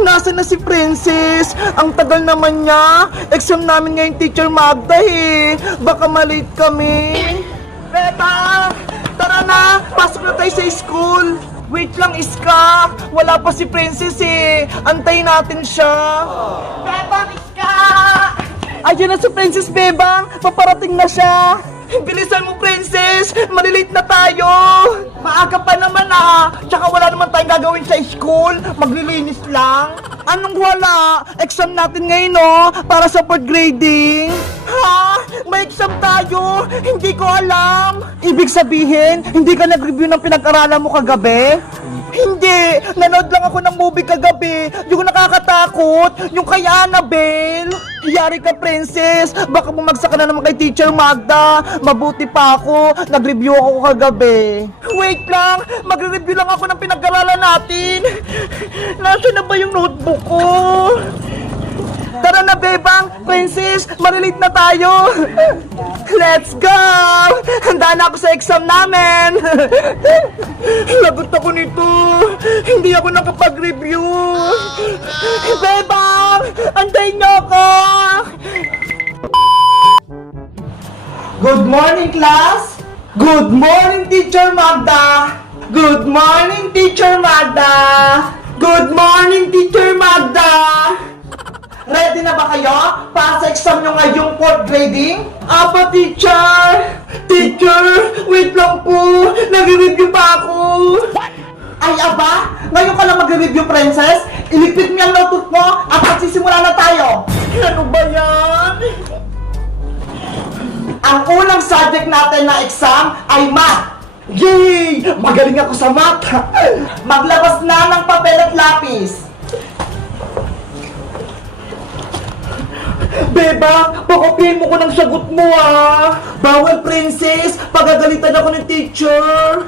Nasaan na si Princess? Ang tagal naman niya. Exam namin ngayon, Teacher Magda eh. Baka malate kami. Beba! Tara na! Pasok na tayo sa school! Wait lang, Iska! Wala pa si Princess eh! Antayin natin siya! Bebang, Iska! Ayun na si Princess, Bebang! Paparating na siya! Bilisan mo, Princess! Malilate na tayo! Maaga pa naman ah! Tsaka wala naman tayong gagawin sa school! Maglilinis lang! Anong wala? Exam natin ngayon oh! Para sa fourth grading! Ha? May exam tayo? Hindi ko alam! Ibig sabihin, hindi ka nag-review ng pinag-aralan mo kagabi? Hindi! Nanood lang ako ng movie kagabi! Yung nakakatakot! Yung kay Annabelle! Yari ka, Princess! Baka bumagsak ka na naman kay Teacher Magda! Mabuti pa ako! Nag-review ako kagabi! Wait lang! Magre-review lang ako ng pinag-aralan natin! Nasaan na ba yung notebook ko? Tara na, Bebang! Princess! Marilate na tayo! Let's go! Handa na ako sa exam namin! Lagot ako nito! Hindi ako nakapag-review! Bebang! Antayin niyo ako! Good morning, class! Good morning, Teacher Magda! Good morning, Teacher Magda! Good morning, Teacher Magda! Ready na ba kayo para sa exam nyo ngayong fourth grading? Apa, teacher! Teacher, wait lang po! Nag-review pa ako! Ay, aba! Ngayon ka lang mag-review, Princess? Iligpit mo yung notebook mo at magsisimula na tayo! Ano ba yan? Ang unang subject natin na exam ay math! Yay! Magaling ako sa math! Maglabas na ng papel at lapis! Beba, pakopyahin mo ko ng sagot mo ah! Bawal, Princess! Pagagalitan ako ng teacher!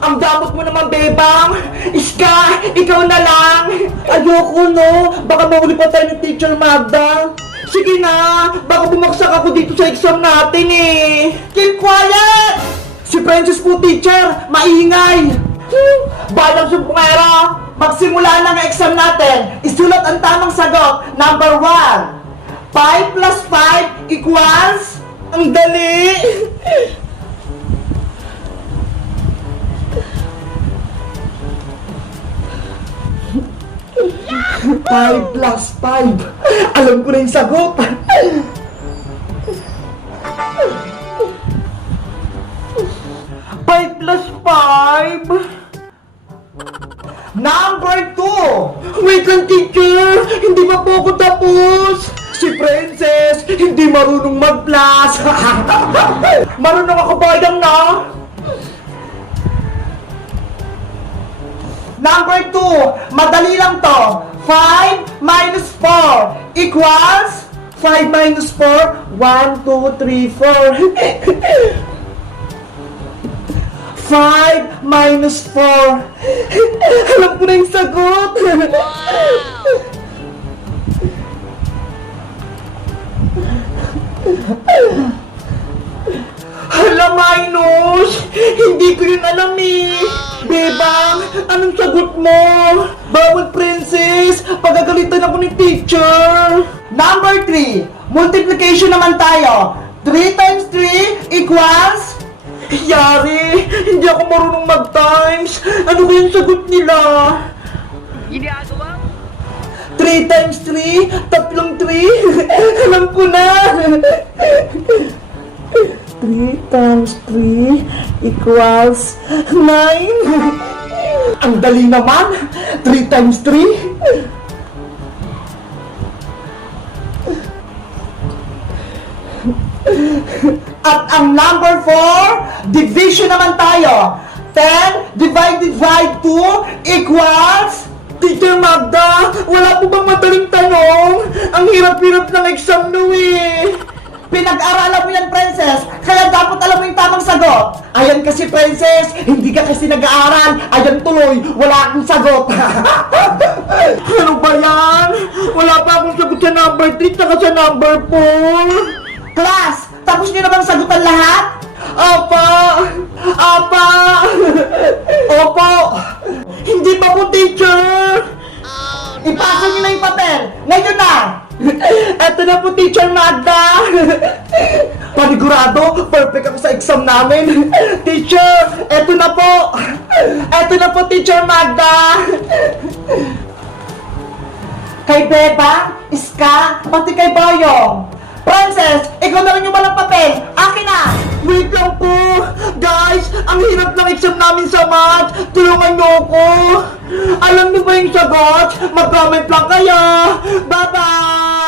Ang damot mo naman, Bebang! Iska, ikaw na lang! Ayoko, no? Baka mahuli pa tayo ng Teacher Magda! Sige na! Baka bumagsak ako dito sa exam natin eh! Keep quiet! Si Princess po, teacher! Maingay! Balang sumpungera! Magsimula na ang exam natin! Isulat ang tamang sagot! Number 1! 5 plus 5 equals... Ang dali! 5 plus 5. Alam ko na yung sagot. 5 plus 5. Number 2. Wait lang, teacher. Hindi pa po ako tapos. Si Princess, hindi marunong mag-plus. Marunong ako bayang na. Number 2, madali lang to. 5 minus 4 equals 5 minus 4, 1, 2, 3, 4. 5 minus 4. Alam ko na yung sagot. Hala, minus! Hindi ko yun alam eh! Bebang, anong sagot mo? Bawal, Princess! Pagagalitan ako ni teacher! Number 3, multiplication naman tayo! 3 times 3 equals... Yari! Hindi ako marunong mag-times! Ano ba yung sagot nila? Ginagawa mo? 3 times 3? Tatlong 3? Alam ko na! 3 times 3 equals 9. Ang dali naman! 3 times 3? At ang number 4, division naman tayo. 10 divided by 2 equals... Teacher Magda, wala po bang madaling tanong? Ang hirap-hirap ng exam no eh. Pinag-aralan mo yan, Princess, kaya dapat alam mo yung tamang sagot. Ayan kasi, Princess, hindi ka kasi nag-aaral. Ayan tuloy, wala akong sagot. Ano ba yan? Wala pa akong sagot sa number 3 tsaka sa number 4. Class, tapos niyo na bang sagutan lahat? Apa! Apa! Opo! Hindi pa po, teacher! Ipasa niyo na yung papel! Ngayon na! Eto na po, Teacher Magda! Panigurado, perfect ako sa exam namin! Teacher, eto na po! Eto na po, Teacher Magda! Kay Beba, Iska, pati kay Boyong! Princess, ikaw na rin yung walang papel! Akin na! Wait lang po! Guys, ang hirap ng exam namin sa math! Tulungan niyo ako! Alam niyo ba yung sagot? Mag-comment lang kayo! Bye-bye!